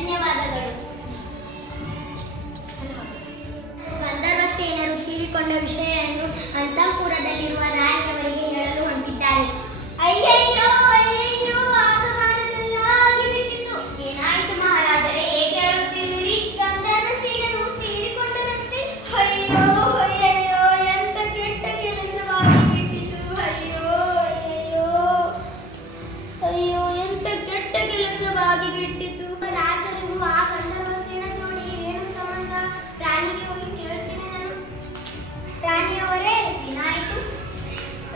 ಧನ್ಯವಾದಗಳು. ಗಂಧರ್ವ ಸೇನರು ತೀರಿಕೊಂಡ ವಿಷಯವನ್ನು ಅಂತಃಪುರದಲ್ಲಿರುವ ರಾಣಿಯವರಿಗೆ ಹೇಳಲು ಹೊಂಟಿದ್ದಾರೆ. ಅಯ್ಯಯ್ಯೋ ಅಯ್ಯಯ್ಯೋ, ಆಗಬಾರದೆಲ್ಲ ಆಗಿಬಿಟ್ಟಿತು. ಏನಾಯಿತು ಮಹಾರಾಜರೇ, ಏಕೆ ಹೇಳುತ್ತಿರುವಿರಿ? ಗಂಧರ್ವ ಸೇನರು ತೀರಿಕೊಂಡರಂತೆ. ಅಯ್ಯೋ ಅಯ್ಯಯ್ಯೋ, ಎಂತ ಕೆಟ್ಟ ಕೆಲಸವಾಗಿಬಿಟ್ಟಿತು. ಅಯ್ಯೋ ಅಯ್ಯಯ್ಯೋ ಅಯ್ಯೋ, ಎಂತ ಕೆಟ್ಟ ಕೆಲಸವಾಗಿಬಿಟ್ಟಿತು. ರಾಜರಿಗೂ ಆ ಗಂಧರ್ವ ಸೇನ ಜೋಡಿ ಏನು ಸಂಬಂಧ? ರಾಣಿಗೆ ಹೋಗಿ ಕೇಳ್ತೀನಿ ನಾನು. ರಾಣಿಯವರೇ, ಏನಾಯಿತು?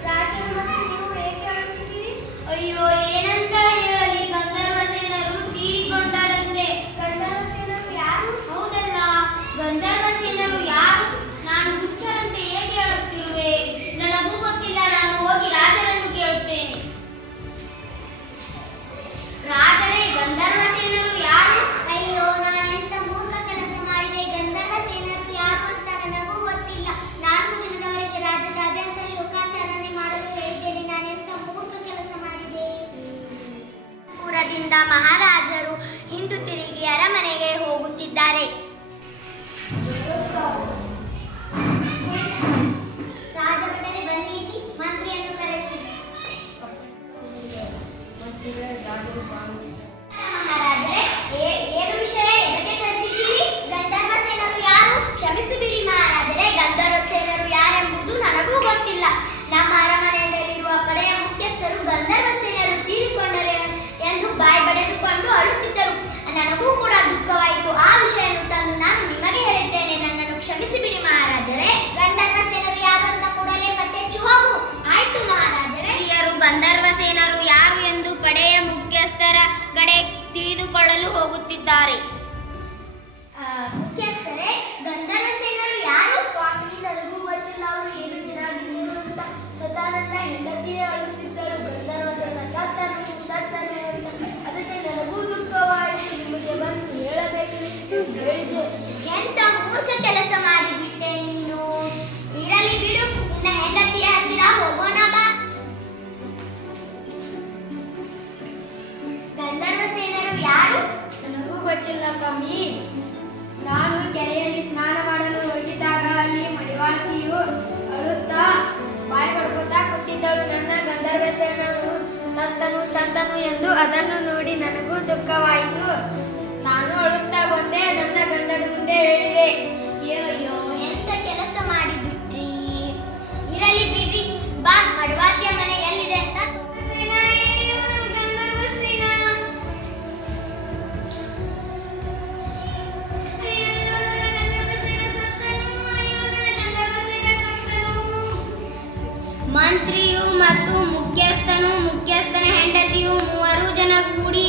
ರಾಜರು ಮತ್ತೆ ನೀವು ಏಕೆ ಹೇಳುತ್ತಿದ್ದೀರಿ? ಅಯ್ಯೋ, ಏನಂತ ಹೇಳಲಿ, ಗಂಧರ್ವ ಸೇನರು ತೀರಿಕೊಂಡರಂತೆ. ಗಂಧರ್ವ ಸೇನರು ಯಾರು? ಹೌದಲ್ಲ, ಗಂಧರ್ವ ಸೇನರು ಯಾರು? ನಾನು ಹುಚ್ಚರಂತೆ ಹೇಗೆ ಹೇಳುತ್ತಿರುವೆ? ನನಗೂ ಗೊತ್ತಿಲ್ಲ, ನಾನು ಹೋಗಿ ರಾಜರನ್ನು ಕೇಳುತ್ತೇನೆ. ರಾಜರೇ, ಗಂಧರ್ವ ಸೇನರು ಯಾರು? ಅಯ್ಯೋ, ನಾನೆಂತ ಮೂರ್ಖ ಕೆಲಸ ಮಾಡಿದೆ. ಗಂಧರ್ವ ಸೇನರು ಯಾರು ಅಂತ ನನಗೂ ಗೊತ್ತಿಲ್ಲ. 4 ದಿನದವರೆಗೆ ರಾಜ್ಯದಾದ್ಯಂತ ಶೋಕಾಚರಣೆ ಮಾಡಲು ಹೇಳಿದ್ದೇನೆ. ನಾನೆಂತ ಮೂರ್ಖ ಕೆಲಸ ಮಾಡಿದೆ. ಪುರದಿಂದ ಮಹಾರಾಜರು ಹಿಂದು ತಿರುಗಿ ಅರಮನೆಗೆ ಹೋಗುತ್ತಿದ್ದಾರೆ. ರಾಜಭಟನೆ ಬನ್ನಿ, ಮಂತ್ರಿಯನ್ನು ಕರೆಸಿ. ಮಹಾರಾಜರೇ, ಏನು ವಿಷಯ? ಎದಕ್ಕೆ ಕರೆದಿದ್ದೀರಿ? ಗಂಧರ್ವ ಸೇನರು ಯಾರು? ಕ್ಷಮಿಸಿಬಿಡಿ ಮಹಾರಾಜರೇ, ಗಂಧರ್ವ ಸೇನರು ಯಾರೆಂಬುದು ನನಗೂ ಗೊತ್ತಿಲ್ಲ. ನಮ್ಮ ಅರಮನೆಯಲ್ಲಿರುವ ಪಡೆಯ ಮುಖ್ಯಸ್ಥರು ಗಂಧರ್ವ ಸೇನರು ತೀರಿಕೊಂಡರೆ ಎಂದು ಬಾಯಿ ಬಡಿದುಕೊಂಡು ಅಳುತ್ತಿದ್ದರು. ನನಗೂ ಕೂಡ ದುಃಖವಾಯಿತು. ಆ ವಿಷಯವನ್ನು ತಂದು ನಾನು ನಿಮಗೆ ಹೇಳಿದ್ದೇನೆ. ನನ್ನನ್ನು ಕ್ಷಮಿಸಿಬಿಡಿ ಮಹಾರಾಜರೇ. ಗಂಧರ್ವ ಸೇನರು ಯಾರು ಅಂತ ಕೂಡಲೇ ಪತ್ತೆಚ್ಚು ಹೋಗು. ಆಯ್ತು ಮಹಾರಾಜರೇ. ಹಿರಿಯರು ಗಂಧರ್ವ ಸೇನರು ಯಾರು ಎಂದು ಪಡೆಯ ಮುಖ್ಯಸ್ಥರ ಕಡೆ ತಿಳಿದುಕೊಳ್ಳಲು ಹೋಗುತ್ತಿದ್ದಾರೆ. ಮುಖ್ಯಸ್ಥರೇ, ಗಂಧರ್ವ ಸೇನರು ಯಾರು? ಸ್ವಾಮಿ, ನನಗೂ ಗೊತ್ತಿಲ್ಲ. ಅವರು ಏನು ಏನಾಗಿದ್ದರು ಅಂತ. ಸ್ವತಃ ನನ್ನ ಹೆಂಡತಿಯೇ ಅಳುತ್ತಿದ್ದರು. ಗಂಧರ್ವ ಸೇನ ಸತ್ತನು ಅಂತ. ಅದಕ್ಕೆ ನನಗೂ ದುಃಖವಾಯಿತು. ನಿಮಗೆ ಬಂದು ಹೇಳಬೇಕೆನಿಸಿತು, ಹೇಳಿದೆ. ಎಂತ ಮೂರ್ಖ ಕೆಲಸ ಮಾಡಿಬಿಟ್ಟೆ ನೀನು. ಇರಲಿ ಬಿಡು, ನಿನ್ನ ಹೆಂಡತಿಯ ಹತ್ತಿರ ಹೋಗೋಣ ಬಾ. ಗಂಧರ್ವ ಸೇನರು ಯಾರು? ನನಗೂ ಗೊತ್ತಿಲ್ಲ ಸ್ವಾಮಿ. ನಾನು ಕೆರೆಯಲ್ಲಿ ಸ್ನಾನ ಮಾಡಲು ಹೋಗಿದ್ದಾಗ ಅಲ್ಲಿ ಮಡಿವಾಳ್ತಿಯು ಅಳುತ್ತಾ ಬಾಯಿ ಪಡ್ಕೋತಾ ಕೂತಿದ್ದಳು. ನನ್ನ ಗಂಧರ್ವ ಸೇನನು ಸತ್ತನು ಎಂದು ಅದನ್ನು ನೋಡಿ ನನಗೂ ದುಃಖವಾಯಿತು. ನಾನು ಅಳುತ್ತಾ ಬಂದೆ, ನನ್ನ ಗಂಡನ ಮುಂದೆ ಹೇಳಿದೆ. ಅಯ್ಯೋ, ಎಂತ ಕೆಲಸ ಮಾಡಿಬಿಟ್ರಿ. ಇರಲಿ ಬಿಡ್ರಿ, ಬಾ, ಮಡಿವಾಳ್ತಿಯ ಮನೆ ಎಲ್ಲಿದೆ ಅಂತ. ಮಂತ್ರಿಯು ಮತ್ತು ಮುಖ್ಯಸ್ಥನ ಹೆಂಡತಿಯು 3 ಜನ ಕೂಡಿ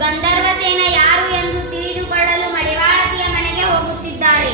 ಗಂಧರ್ವ ಸೇನ ಯಾರು ಎಂದು ತಿಳಿದುಕೊಳ್ಳಲು ಮಡಿವಾಳತಿಯ ಮನೆಗೆ ಹೋಗುತ್ತಿದ್ದಾರೆ.